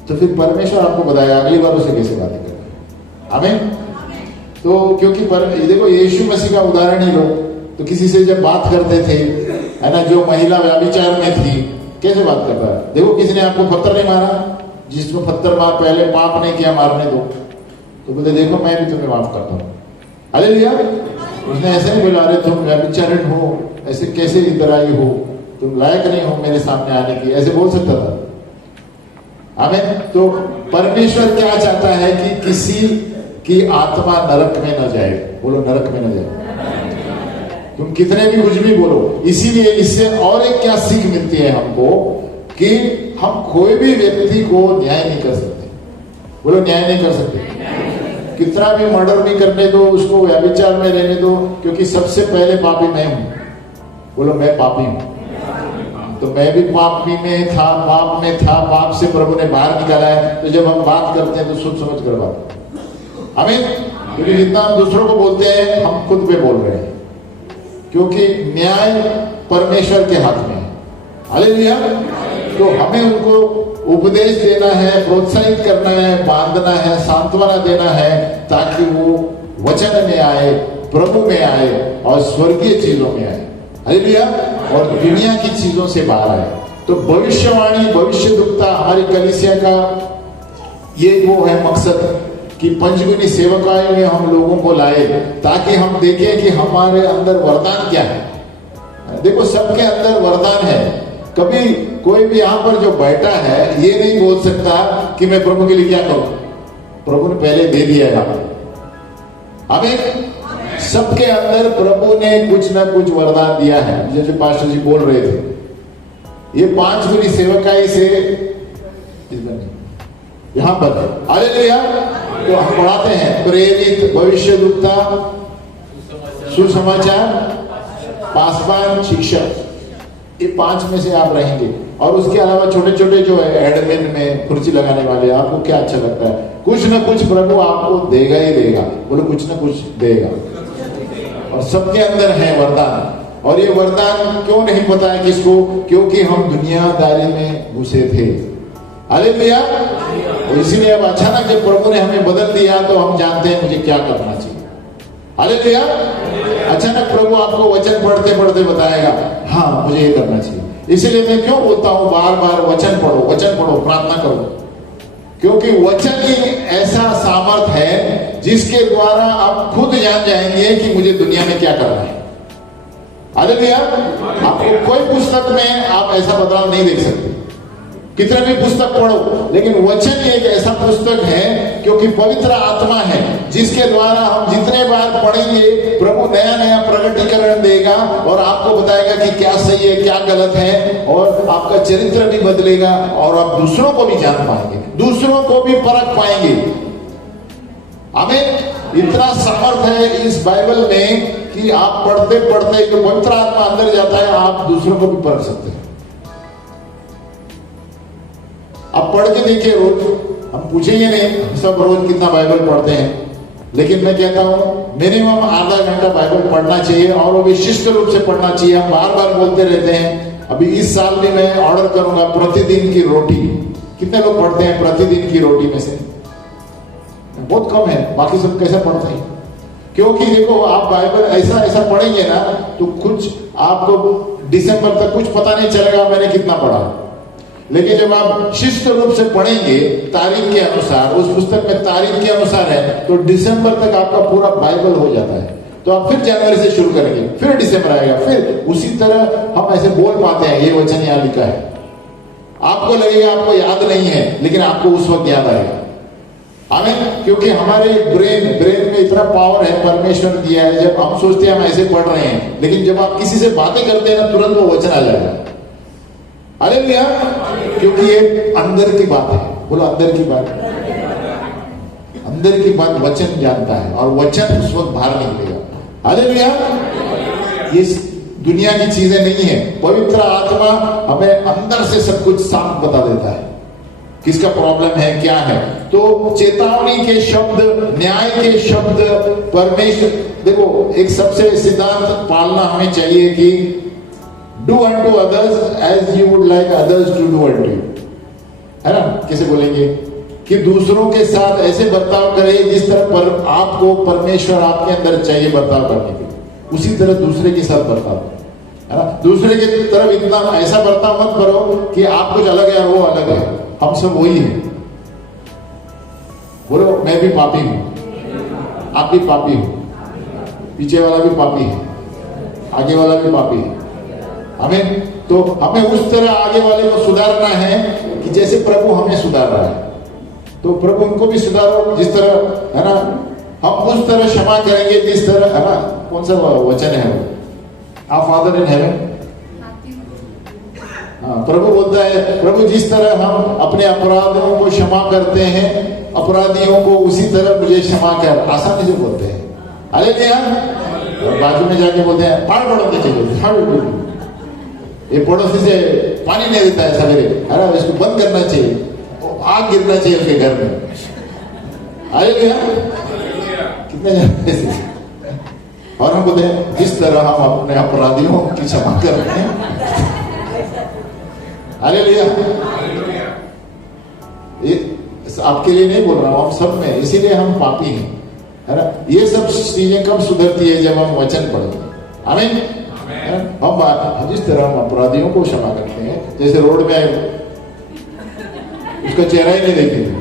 तो फिर परमेश्वर आपको बताएगा अगली बार उसे कैसे बातें करना। आमीन। तो क्योंकि देखो यीशु मसीह का उदाहरण ही लो, तो किसी से जब बात करते थे, है ना, जो महिला व्यभिचार में थी, कैसे बात करता है? देखो किसी ने आपको पत्थर नहीं मारा, जिसको पत्थर मार पहले पाप नहीं किया मारने दो, तो बोले देखो मैं भी तुम्हें माफ करता हूँ। हालेलुया। उसने ऐसे नहीं बोला अरे तुम व्यभिचारिणी हो, ऐसे कैसे इधर आई हो, तुम लायक नहीं हो मेरे सामने आने की, ऐसे बोल सकता था। आमीन। तो परमेश्वर क्या चाहता है कि किसी की आत्मा नरक में न जाए। बोलो नरक में न जाए। तुम कितने भी कुछ भी बोलो। इसीलिए इससे और एक क्या सीख मिलती है हमको कि हम कोई भी व्यक्ति को न्याय नहीं कर सकते। बोलो न्याय नहीं कर सकते। कितना भी मर्डर भी करने दो, उसको व्यभिचार में रहने दो, क्योंकि सबसे पहले पापी मैं हूं। बोलो मैं पापी हूं। तो मैं भी पापी में था, पाप में था, पाप से प्रभु ने बाहर निकाला है। तो जब हम बात करते हैं तो सोच समझ कर बात। आमीन। क्योंकि जितना हम दूसरों को बोलते हैं हम खुद पे बोल रहे हैं, क्योंकि न्याय परमेश्वर के हाथ में है। हालेलुया। तो हमें उनको उपदेश देना है, प्रोत्साहित करना है, बांधना है, सांत्वना देना है, ताकि वो वचन में आए, प्रभु में आए और स्वर्गीय चीजों में आए। हालेलुया। और दुनिया की चीजों से बाहर आए। तो भविष्यवाणी, भविष्यद्वक्ता हमारी कलीसिया का ये वो है मकसद कि पंचगुनी सेवकाई में हम लोगों को लाए, ताकि हम देखें कि हमारे अंदर वरदान क्या है। देखो सबके अंदर वरदान है। कभी कोई भी यहाँ पर जो बैठा है ये नहीं बोल सकता कि मैं प्रभु के लिए क्या करूं, प्रभु ने पहले दे दिया है। हमें सबके अंदर प्रभु ने कुछ ना कुछ वरदान दिया है। जैसे पास्टर जी बोल रहे थे, ये पंचगुनी सेवकाई से यहां पर है। हालेलुया। तो हम पढ़ाते हैं प्रेरित, भविष्यद्वक्ता, सुसमाचार, पासवान, शिक्षक, ये 5 में से आप रहेंगे। और उसके अलावा छोटे छोटे जो है एडमिन में कुर्सी लगाने वाले, आपको क्या अच्छा लगता है, कुछ ना कुछ प्रभु आपको देगा ही देगा। बोलो कुछ ना कुछ देगा। और सबके अंदर है वरदान। और ये वरदान क्यों नहीं पता है किसको? क्योंकि हम दुनियादारी में घुसे थे। हालेलुया। और इसीलिए अब अचानक जब प्रभु ने हमें बदल दिया तो हम जानते हैं मुझे क्या करना चाहिए। हालेलुया। अचानक प्रभु आपको वचन पढ़ते पढ़ते बताएगा हाँ मुझे ये करना चाहिए। इसलिए मैं क्यों बोलता हूं बार बार वचन पढ़ो, वचन पढ़ो, प्रार्थना करो, क्योंकि वचन ही ऐसा सामर्थ है जिसके द्वारा आप खुद जान जाएंगे कि मुझे दुनिया में क्या करना है। हालेलुया। आपको कोई पुस्तक में आप ऐसा बदलाव नहीं देख सकते, कितने भी पुस्तक पढ़ो, लेकिन वचन एक ऐसा पुस्तक है क्योंकि पवित्र आत्मा है जिसके द्वारा हम जितने बार पढ़ेंगे प्रभु नया नया प्रकटीकरण देगा और आपको बताएगा कि क्या सही है क्या गलत है, और आपका चरित्र भी बदलेगा और आप दूसरों को भी जान पाएंगे, दूसरों को भी परख पाएंगे। हमें इतना समर्थ है इस बाइबल में कि आप पढ़ते पढ़ते जो पवित्र आत्मा अंदर जाता है आप दूसरों को भी परख सकते हैं। आप पढ़ के देखिए, रोज हम पूछेंगे नहीं सब रोज कितना बाइबल पढ़ते हैं, लेकिन मैं कहता हूं मिनिमम आधा घंटा बाइबल पढ़ना चाहिए और वो विशिष्ट रूप से पढ़ना चाहिए। हम बार बार बोलते रहते हैं। अभी इस साल भी मैं ऑर्डर करूंगा प्रतिदिन की रोटी। कितने लोग पढ़ते हैं प्रतिदिन की रोटी में से? बहुत कम है। बाकी सब कैसे पढ़ते हैं? क्योंकि देखो आप बाइबल ऐसा ऐसा पढ़ेंगे ना तो कुछ आपको दिसंबर तक कुछ पता नहीं चलेगा मैंने कितना पढ़ा, लेकिन जब आप शिष्ट रूप से पढ़ेंगे तारीख के अनुसार, उस पुस्तक में तारीख के अनुसार है, तो दिसंबर तक आपका पूरा बाइबल हो जाता है। तो आप फिर जनवरी से शुरू करेंगे, फिर दिसंबर आएगा, फिर उसी तरह हम ऐसे बोल पाते हैं ये वचन यहाँ लिखा है। आपको लगेगा आपको याद नहीं है, लेकिन आपको उस वक्त याद आएगा। आमीन। क्योंकि हमारे ब्रेन में इतना पावर है परमेश्वर दिया है। जब हम सोचते हैं हम ऐसे पढ़ रहे हैं, लेकिन जब आप किसी से बातें करते हैं ना तुरंत वो वचन आ जाएगा। हालेलुया। क्योंकि ये अंदर की बात है। बोलो अंदर की बात। अंदर की बात वचन जानता है और वचन उस वक्त बाहर निकलेगा। हालेलुया। ये दुनिया की चीजें नहीं है। पवित्र आत्मा हमें अंदर से सब कुछ साफ बता देता है। किसका प्रॉब्लम है, क्या है। तो चेतावनी के शब्द, न्याय के शब्द, परमेश्वर, देखो एक सबसे सिद्धांत पालना हमें चाहिए कि do unto others as you would like others to do unto you, है ना। कैसे बोलेंगे कि दूसरों के साथ ऐसे बर्ताव करें जिस तरह पर आपको परमेश्वर आपके अंदर चाहिए बर्ताव करने के, उसी तरह दूसरे के साथ बर्ताव करें, है ना। दूसरे की तरफ इतना ऐसा बर्ताव मत करो कि आप कुछ अलग है और वो अलग है, हम सब वही हैं। बोलो मैं भी पापी हूं, आप भी पापी हो, पीछे वाला भी पापी है, आगे वाला भी पापी है। हमें तो हमें उस तरह आगे वाले को सुधारना है कि जैसे प्रभु हमें सुधार रहा है, तो प्रभु उनको भी सुधारो जिस तरह, है ना। हम उस तरह क्षमा करेंगे जिस तरह, है ना। कौन सा वचन है वो, आवर फादर इन हेवन, हाँ, प्रभु बोलता है, प्रभु जिस तरह हम अपने अपराधों को क्षमा करते हैं अपराधियों को, उसी तरह मुझे क्षमा कर। आसानी से बोलते हैं, हालेलुया। और बाजू में जाके बोलते हैं फाड़ पड़ोते चलो, ये पड़ोसी से पानी नहीं देता है सवेरे, है ना, इसको बंद करना चाहिए, आग गिरना चाहिए उसके घर में, हालेलुया। कितने ऐसे, और हम बोलते हैं जिस तरह हम अपने अपराधियों की क्षमा करते हैं, हालेलुया। ये आपके लिए नहीं बोल रहा हूं, हम सब में, इसीलिए हम पापी हैं, है ना। ये सब चीजें कब सुधरती है, जब हम वचन पढ़ेंगे, आमीन। हम जिस तरह हम अपराधियों को क्षमा करते हैं, जैसे रोड में उसका चेहरा ही नहीं देखेंगे,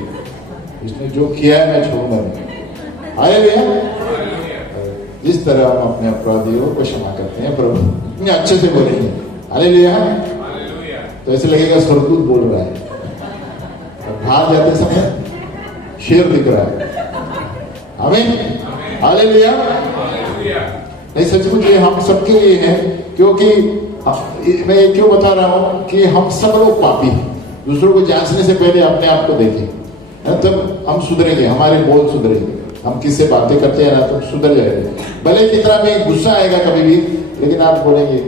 इसने जो किया है मैं छोड़ूंगा नहीं, हालेलुया। जिस तरह हम अपने अपराधियों को क्षमा करते हैं, प्रभु इतने अच्छे से बोलेंगे, हालेलुया। तो ऐसे लगेगा स्वर्गदूत बोल रहा है, बाहर जाते समय शेर दिख रहा है, आमीन, हालेलुया। नहीं, सचमुच ये हम सबके लिए है, क्योंकि मैं ये क्यों बता रहा हूं कि हम सब लोग पापी हैं। दूसरों को जांचने से पहले अपने आप को देखें, तब हम सुधरेंगे, हमारे बोल सुधरेंगे, हम किससे बातें करते हैं ना, तो सुधर जाएंगे। भले कितना में गुस्सा आएगा कभी भी, लेकिन आप बोलेंगे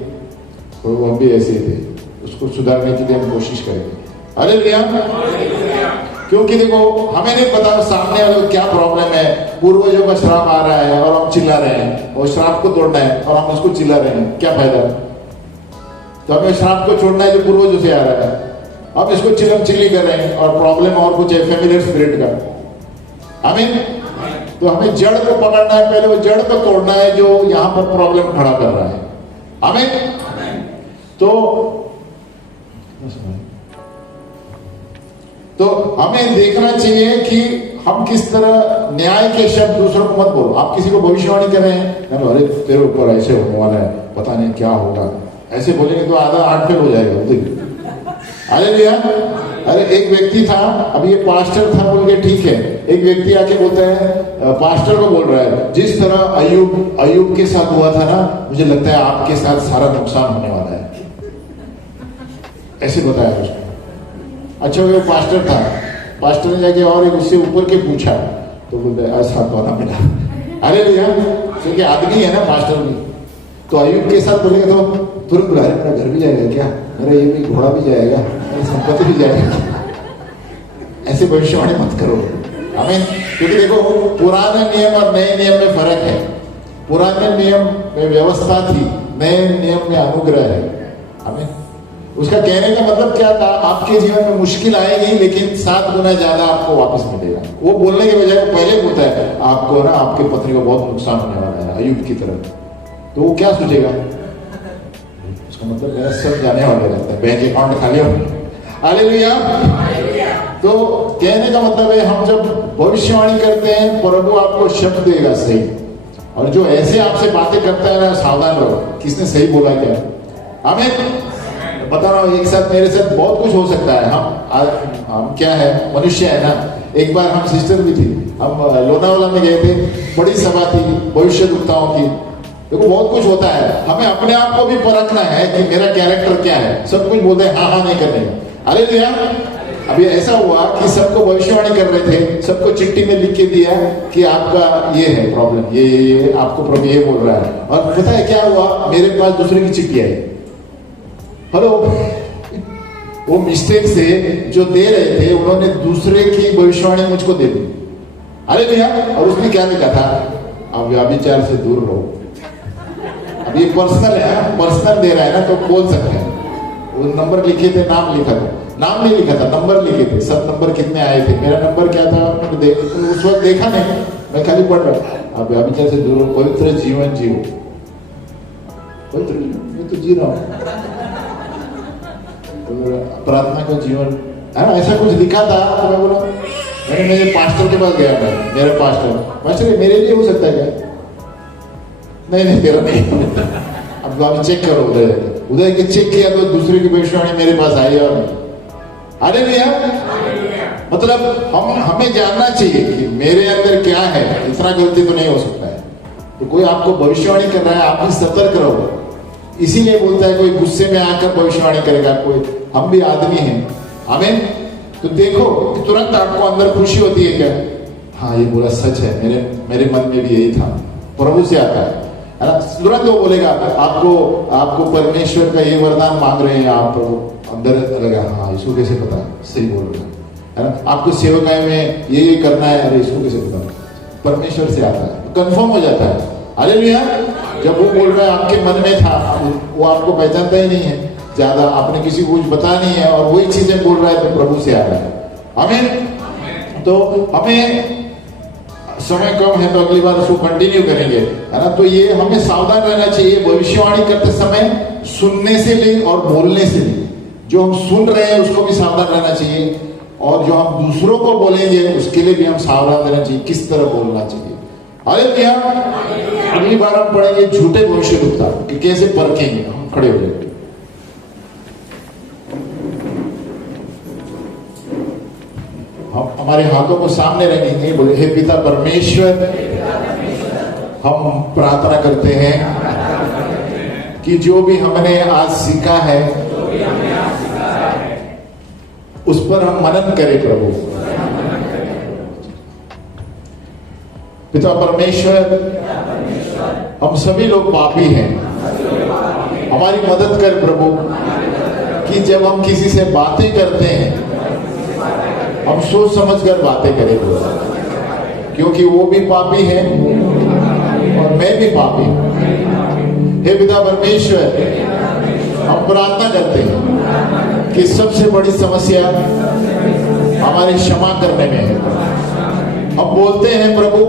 तो हम भी ऐसे थे, उसको सुधारने के लिए हम कोशिश करेंगे, हालेलुया। क्योंकि देखो हमें नहीं पता सामने वाले को क्या प्रॉब्लम है, पूर्वजों का श्राप आ रहा है और हम चिल्ला रहे हैं, और श्राप को तोड़ना है और हम उसको चिल्ला रहे हैं, क्या फायदा। तो हमें श्राप को छोड़ना है जो पूर्वजों से आ रहा है, अब इसको चिल्लम चिल्ली कर रहे हैं, और प्रॉब्लम और कुछ है, फेमिलियर स्पिरिट का, आमीन। तो हमें जड़ को पकड़ना है, पहले वो जड़ को तोड़ना है जो यहां पर प्रॉब्लम खड़ा कर रहा है, आमीन। तो हमें देखना चाहिए कि हम किस तरह न्याय के शब्द दूसरों को मत बोलो। आप किसी को भविष्यवाणी कर रहे हैं, अरे तेरे ऊपर ऐसे होने वाला है, पता नहीं क्या होगा, ऐसे बोलेंगे तो आधा 8 फेल हो जाएगा, हालेलुया। अरे एक व्यक्ति था, अब ये पास्टर था बोल के ठीक है, एक व्यक्ति आके बोलता है, पास्टर को बोल रहा है, जिस तरह अय्यूब के साथ हुआ था ना, मुझे लगता है आपके साथ सारा नुकसान होने वाला है, ऐसे बताया उसने। अच्छा वो पास्टर था, पास्टर ने जाके और एक उससे ऊपर के पूछा, तो बोलते ऐसा तो ना मिला, हालेलुया। क्योंकि आदमी है ना पास्टर भी, तो अय्यूब के साथ बोलेगा तो तुरंत बुला, मेरा घर भी जाएगा क्या, मेरा ये भी घोड़ा भी जाएगा, मेरी संपत्ति भी जाएगी, ऐसे भविष्यवाणी मत करो, आमीन। क्योंकि देखो पुराने नियम और नए नियम में फर्क है, पुराने नियम में व्यवस्था थी, नए नियम में अनुग्रह है, आमीन। उसका कहने का मतलब क्या था, आपके जीवन में मुश्किल आएगी लेकिन 7 गुना ज्यादा आपको वापस मिलेगा। वो बोलने के बजाय पहले बोलता है आपको ना, आपके पत्नी को बहुत नुकसान होने वाला है अय्यूब की तरफ, तो वो क्या सोचेगा, उसका मतलब मेरा सब जाने वाला रहता है, बैंक अकाउंट खाली हो, हालेलुया। तो कहने का मतलब है हम जब भविष्यवाणी करते हैं, प्रभु आपको शब्द देगा सही, और जो ऐसे आपसे बातें करता है ना, सावधान रहो, किसने सही बोला क्या, आमीन। बता रहा हूँ, एक साथ मेरे साथ बहुत कुछ हो सकता है, हम क्या है, मनुष्य है ना। एक बार हम सिस्टर भी थी, हम लोनावाला में गए थे, बड़ी सभा थी भविष्यद्वक्ताओं की। देखो बहुत कुछ होता है, हमें अपने आप को भी परखना है कि मेरा कैरेक्टर क्या है। सब कुछ बोलते हैं हाँ नहीं करने का, हालेलुया। अभी ऐसा हुआ कि सबको भविष्यवाणी कर रहे थे, सबको चिट्ठी में लिख के दिया कि आपका ये है प्रॉब्लम, ये आपको प्रभु ये बोल रहा है। और पता है क्या हुआ, मेरे पास दूसरे की चिट्ठी आई, हेलो वो मिस्टेक से जो दे रहे थे उन्होंने दूसरे की भविष्यवाणी मुझको दे दी। अरे भैया, और उसने क्या लिखा था, आप व्यभिचार से दूर रहो। अब ये पर्सनल है, पर्सनल दे रहा है ना, तो बोल सकते हैं। वो नंबर लिखे थे, नाम लिखा था, नाम नहीं लिखा था, नंबर लिखे थे, सब नंबर कितने आए थे, मेरा नंबर क्या था मैंने उस वक्त देखा नहीं, मैं खाली पढ़ रहा। आप व्यभिचार से दूर रहो, पवित्र जीवन जियो। पवित्र मैं तो जी रहा हूँ, प्रार्थना का जीवन है ना, ऐसा कुछ लिखा था। तो मैं बोला, मैंने मेरे पास्टर के पास गया, मैं मेरे पास्टर मेरे लिए हो सकता है क्या? नहीं तेरा नहीं। अब आप चेक करो, उधर के चेक किया तो दूसरे की भविष्यवाणी मेरे पास आई। और अरे भैया, मतलब हमें जानना चाहिए कि मेरे अंदर क्या है, इतना गलती तो नहीं हो सकता है। तो कोई आपको भविष्यवाणी कर रहा है, आप भी सतर्क रहो। इसीलिए बोलता है कोई गुस्से में आकर भविष्यवाणी करेगा, कोई, हम भी आदमी हैं, आमीन। तो देखो तुरंत आपको अंदर खुशी होती है क्या? हाँ, ये बोला सच है, मेरे मन में भी यही था। प्रभु से आता है ना, तुरंत वो बोलेगा आपको परमेश्वर का ये वरदान मांग रहे हैं आप, अंदर लगा, हाँ इसको कैसे पता, सही बोल रहे है ना। आपको सेवकाई में ये करना है, अरे इसको कैसे पता, परमेश्वर से आता है, कंफर्म हो जाता है। हालेलुया। जब वो बोल रहा है आपके मन में था, वो आपको पहचानता ही नहीं है ज्यादा, आपने किसी को कुछ बता नहीं है, और वही चीजें बोल रहा है, तो प्रभु से आ रहा है। आमीन। तो हमें समय कम है, तो अगली बार उसको कंटिन्यू करेंगे, है ना। तो ये हमें सावधान रहना चाहिए भविष्यवाणी करते समय, सुनने से भी और बोलने से भी। जो हम सुन रहे हैं उसको भी सावधान रहना चाहिए, और जो हम दूसरों को बोलेंगे उसके लिए भी हम सावधान रहना चाहिए, किस तरह बोलना चाहिए। हालेलुया। अगली बार हम पढ़ेंगे झूठे भविष्यवक्ता कि कैसे परखेंगे। हम खड़े हो जाएंगे। हम हमारे हाथों को सामने रखेंगे, बोले, हे पिता परमेश्वर, हम प्रार्थना करते हैं कि जो भी हमने आज सीखा है उस पर हम मनन करें प्रभु। पिता परमेश्वर, हम सभी लोग पापी हैं, हमारी मदद कर प्रभु, कि जब हम किसी से बातें करते हैं हम सोच समझ कर बातें करें, क्योंकि वो भी पापी है और मैं भी पापी हूं। हे पिता परमेश्वर, हम प्रार्थना करते हैं कि सबसे बड़ी समस्या हमारे क्षमा करने में है। हम बोलते हैं प्रभु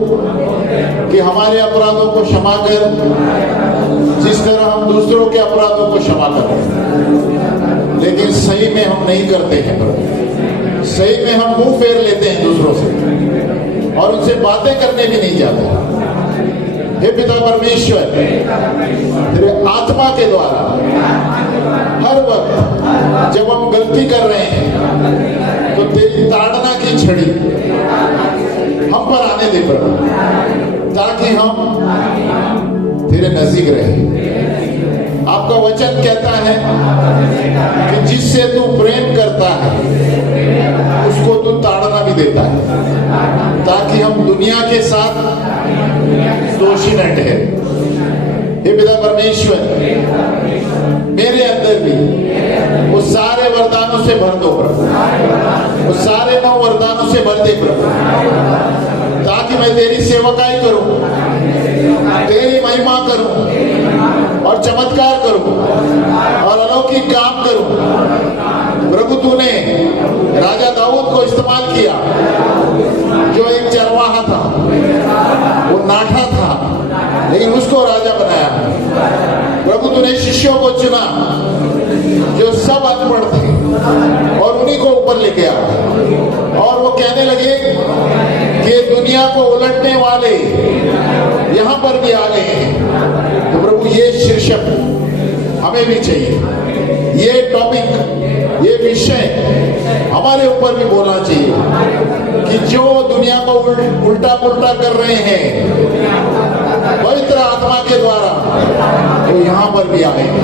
कि हमारे अपराधों को क्षमा कर, जिस तरह हम दूसरों के अपराधों को क्षमा करते, लेकिन सही में हम नहीं करते हैं प्रभु। सही में हम मुंह फेर लेते हैं दूसरों से और उनसे बातें करने भी नहीं जाते। हे पिता परमेश्वर, तेरे आत्मा के द्वारा हर वक्त जब हम गलती कर रहे हैं तो तेरी ताड़ना की छड़ी हम पर आने दे प्रभु, ताकि हम तेरे नजदीक रहे। आपका वचन कहता है कि जिससे तू प्रेम करता है उसको तू ताड़ना भी देता है, ताकि हम दुनिया के साथ दोषी न ठहरे। हे पिता परमेश्वर, मेरे अंदर भी वो सारे वरदानों से भर दो प्रभु, वो सारे 9 वरदानों से भर दे प्रभु, ताकि मैं तेरी सेवकाई करूं, तेरी महिमा करूं और चमत्कार करूं और अलौकिक काम करूं। प्रभु, तूने राजा दाऊद को इस्तेमाल किया, जो एक चरवाहा था, वो नाठा था, लेकिन उसको राजा बनाया। प्रभु, तूने शिष्यों को चुना जो सब अनपढ़ थे और उन्हीं को ऊपर लेके आया, और वो कहने लगे कि दुनिया को उलटने वाले यहां पर भी आ गए हैं। तो प्रभु, ये शीर्षक हमें भी चाहिए, ये टॉपिक, ये विषय हमारे ऊपर भी बोलना चाहिए कि जो दुनिया को उल्टा पुल्टा कर रहे हैं पवित्र आत्मा के द्वारा, तो यहां पर भी आएंगे।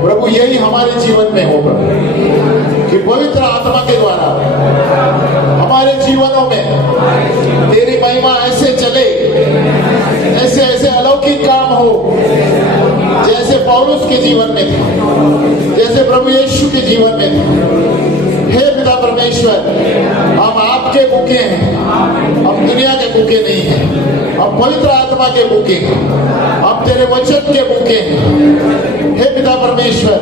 प्रभु, यही हमारे जीवन में होगा कि पवित्र आत्मा के द्वारा हमारे जीवनों में तेरी महिमा ऐसे चले, ऐसे ऐसे अलौकिक काम हो, जैसे पौलुस पौलुस के जीवन में था, जैसे प्रभु यीशु के जीवन में था। हे पिता परमेश्वर, हम आपके भूखे हैं, हम दुनिया के भूखे नहीं हैं, हम पवित्र आत्मा के भूखे हैं, हम तेरे वचन के भूखे हैं। हे पिता परमेश्वर,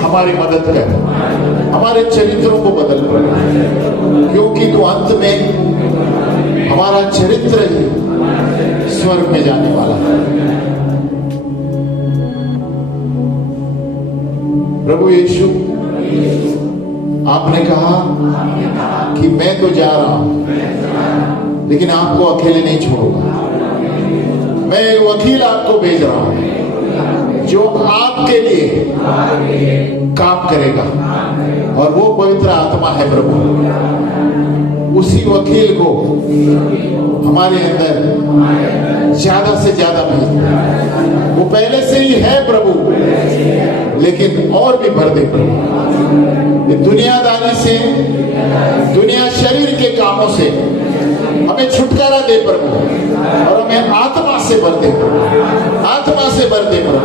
हमारी मदद कर, हमारे चरित्रों को बदल, क्योंकि तू अंत में हमारा चरित्र ही स्वर्ग में जाने वाला है। प्रभु यीशु, आपने कहा कि मैं तो जा रहा हूं, लेकिन आपको अकेले नहीं छोड़ूंगा। मैं एक वकील आपको भेज रहा हूं जो आपके लिए काम करेगा, और वो पवित्र आत्मा है प्रभु। उसी वकील को हमारे अंदर ज्यादा से ज्यादा भेज। वो पहले से ही है प्रभु, लेकिन और भी भर दे प्रभु। ये दुनियादारी से, दुनिया शरीर के कामों से हमें छुटकारा दे प्रभु, और हमें आत्मा से भर दे प्रभु, आत्मा से भर दे प्रभु,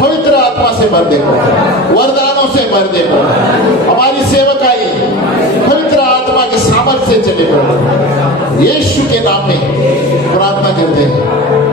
पवित्र आत्मा से भर दे प्रभु, वरदानों से भर दे प्रभु। हमारी सेवकाई पवित्र आत्मा के सामर्थ्य से चले प्रभु। यीशु के नाम में प्रार्थना करते हैं।